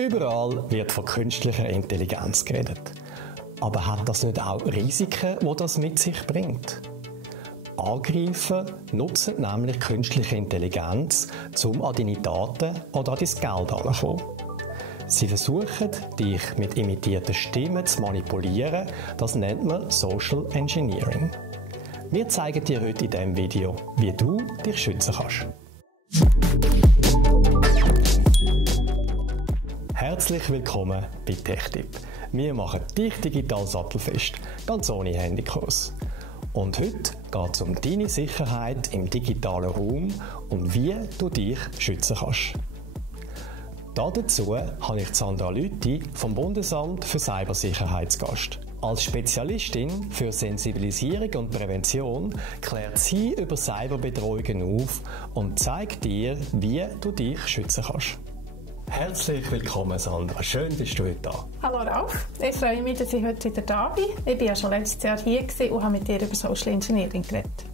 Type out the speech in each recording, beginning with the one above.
Überall wird von künstlicher Intelligenz geredet. Aber hat das nicht auch Risiken, die das mit sich bringt? Angreifer nutzen nämlich künstliche Intelligenz, um an deine Daten oder an dein Geld heranzukommen. Sie versuchen, dich mit imitierten Stimmen zu manipulieren. Das nennt man Social Engineering. Wir zeigen dir heute in diesem Video, wie du dich schützen kannst. Herzlich willkommen bei TechTip. Wir machen dich digital sattelfest, ganz ohne Handykurs. Und heute geht es um deine Sicherheit im digitalen Raum und wie du dich schützen kannst. Dazu habe ich Sandra Lüthi vom Bundesamt für Cybersicherheit zu Gast. Als Spezialistin für Sensibilisierung und Prävention klärt sie über Cyberbedrohungen auf und zeigt dir, wie du dich schützen kannst. Herzlich willkommen, Sandra. Schön, bist du heute da. Hallo Ralf, ich freue mich, dass ich heute wieder da bin. Ich war ja schon letztes Jahr hier und habe mit dir über Social Engineering geredet.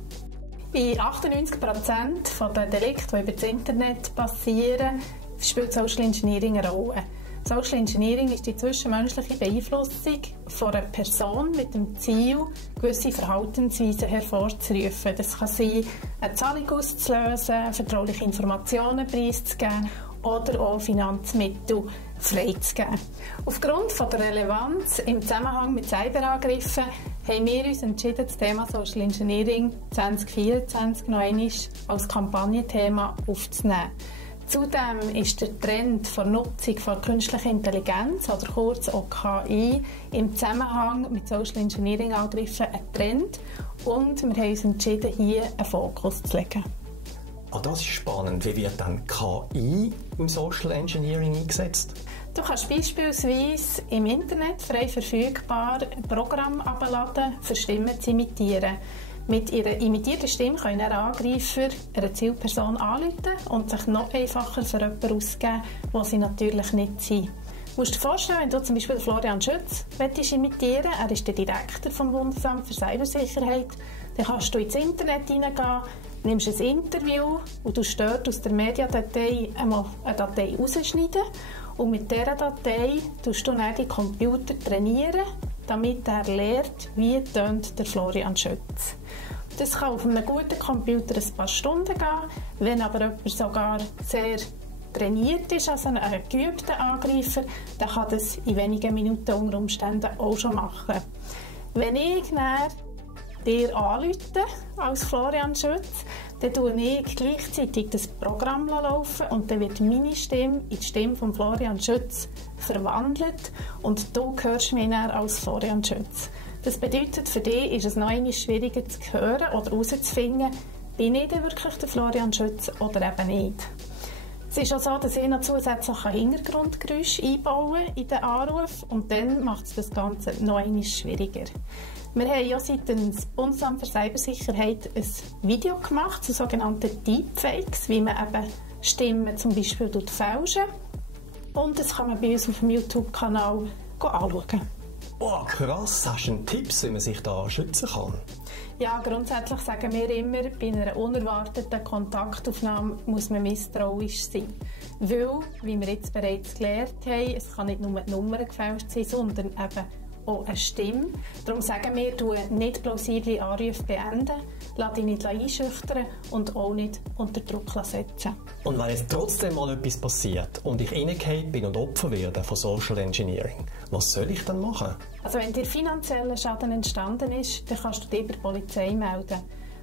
Bei 98% der Delikte, die über das Internet passieren, spielt Social Engineering eine Rolle. Social Engineering ist die zwischenmenschliche Beeinflussung von einer Person mit dem Ziel, gewisse Verhaltensweisen hervorzurufen. Das kann sein, eine Zahlung auszulösen, vertrauliche Informationen preiszugeben oder auch Finanzmittel freizugeben. Aufgrund von der Relevanz im Zusammenhang mit Cyberangriffen haben wir uns entschieden, das Thema Social Engineering 2024 noch einmal als Kampagnenthema aufzunehmen. Zudem ist der Trend der Nutzung von künstlicher Intelligenz, oder kurz auch KI, im Zusammenhang mit Social Engineering Angriffen ein Trend und wir haben uns entschieden, hier einen Fokus zu legen. Das ist spannend. Wie wird dann KI im Social Engineering eingesetzt? Du kannst beispielsweise im Internet frei verfügbar Programme herunterladen, für Stimmen zu imitieren. Mit ihrer imitierten Stimme können Angreifer eine Zielperson anrufen und sich noch einfacher für jemanden ausgeben, den sie natürlich nicht sind. Du musst dir vorstellen, wenn du zum Beispiel Florian Schütz imitieren willst, er ist der Direktor vom Bundesamt für Cybersicherheit, dann kannst du ins Internet hineingehen, nimmst ein Interview und du dort aus der Mediadatei eine Datei rausschneiden und mit dieser Datei tust du dann die Computer trainieren, damit er lernt, wie tönt der Florian Schütz. Das kann auf einem guten Computer ein paar Stunden gehen, wenn aber jemand sogar sehr trainiert ist, also ein geübter Angreifer, dann kann das in wenigen Minuten unter Umständen auch schon machen. Wenn ich dann dir anrufe, als Florian Schütz, dann tue ich gleichzeitig das Programm laufen und dann wird meine Stimme in die Stimme von Florian Schütz verwandelt und du hörst mich dann als Florian Schütz. Das bedeutet, für dich ist es noch einmal schwieriger zu hören oder herauszufinden, bin ich denn wirklich der Florian Schütz oder eben nicht. Es ist auch so, dass ich noch zusätzliche Hintergrundgeräusche einbauen in den Anruf und dann macht es das Ganze noch einmal schwieriger. Wir haben ja seitens Bundesamt für Cybersicherheit ein Video gemacht zu sogenannten Deepfakes, wie man eben Stimmen zum Beispiel fälschen. Und das kann man bei uns auf dem YouTube-Kanal anschauen. Oh, krass! Hast du einen Tipp, wie man sich da schützen kann? Ja, grundsätzlich sagen wir immer, bei einer unerwarteten Kontaktaufnahme muss man misstrauisch sein. Weil, wie wir jetzt bereits gelernt haben, es kann nicht nur die Nummer gefälscht sein, sondern eben auch eine Stimme. Darum sagen wir, du nicht plausible Anrufe beenden, lass dich nicht einschüchtern und auch nicht unter Druck setzen. Und wenn jetzt trotzdem mal etwas passiert und ich reingefallen bin und Opfer werde von Social Engineering, was soll ich dann machen? Also wenn dir finanzieller Schaden entstanden ist, dann kannst du dich bei der Polizei melden.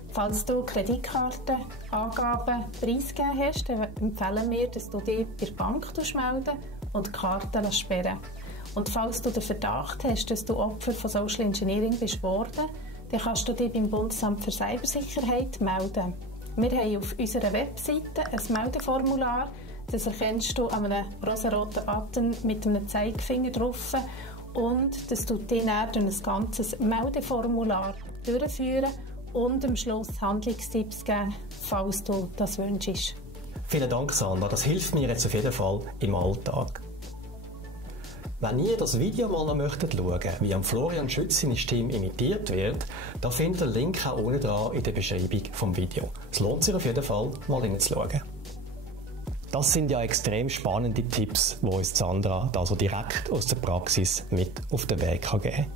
Falls du Kreditkartenangaben preisgegeben hast, dann empfehlen wir, dass du dich bei der Bank melden und die Karten sperren. Und falls du den Verdacht hast, dass du Opfer von Social Engineering bist worden, dann kannst du dich beim Bundesamt für Cybersicherheit melden. Wir haben auf unserer Webseite ein Meldeformular. Das erkennst du an einem rosaroten Button mit einem Zeigefinger drauf. Und das tut dir dann durch ein ganzes Meldeformular durchführen und am Schluss Handlungstipps geben, falls du das wünschst. Vielen Dank, Sandra. Das hilft mir jetzt auf jeden Fall im Alltag. Wenn ihr das Video mal noch möchtet schauen, wie am Florian Schütz seine Stimme imitiert wird, dann findet ihr den Link auch unten dran in der Beschreibung vom Video. Es lohnt sich auf jeden Fall, mal hineinzuschauen. Das sind ja extrem spannende Tipps, die uns Sandra also direkt aus der Praxis mit auf den Weg geben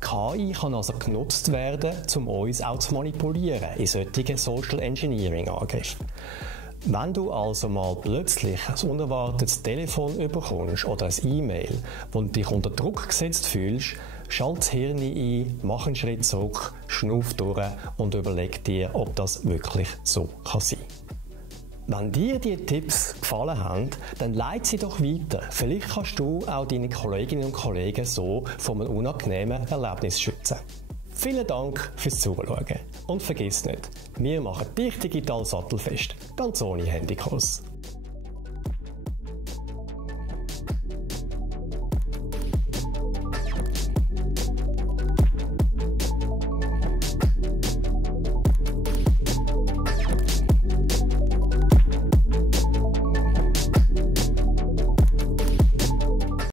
kann. KI kann also genutzt werden, um uns auch zu manipulieren in solchen Social Engineering Angriffen. Wenn du also mal plötzlich ein unerwartetes Telefon bekommst oder ein E-Mail, wo du dich unter Druck gesetzt fühlst, schalt das Hirn ein, mach einen Schritt zurück, schnuff durch und überleg dir, ob das wirklich so kann sein. Wenn dir diese Tipps gefallen haben, dann leite sie doch weiter. Vielleicht kannst du auch deine Kolleginnen und Kollegen so von einem unangenehmen Erlebnis schützen. Vielen Dank fürs Zuschauen. Und vergiss nicht, wir machen dich digital sattelfest, ganz ohne Handykurs.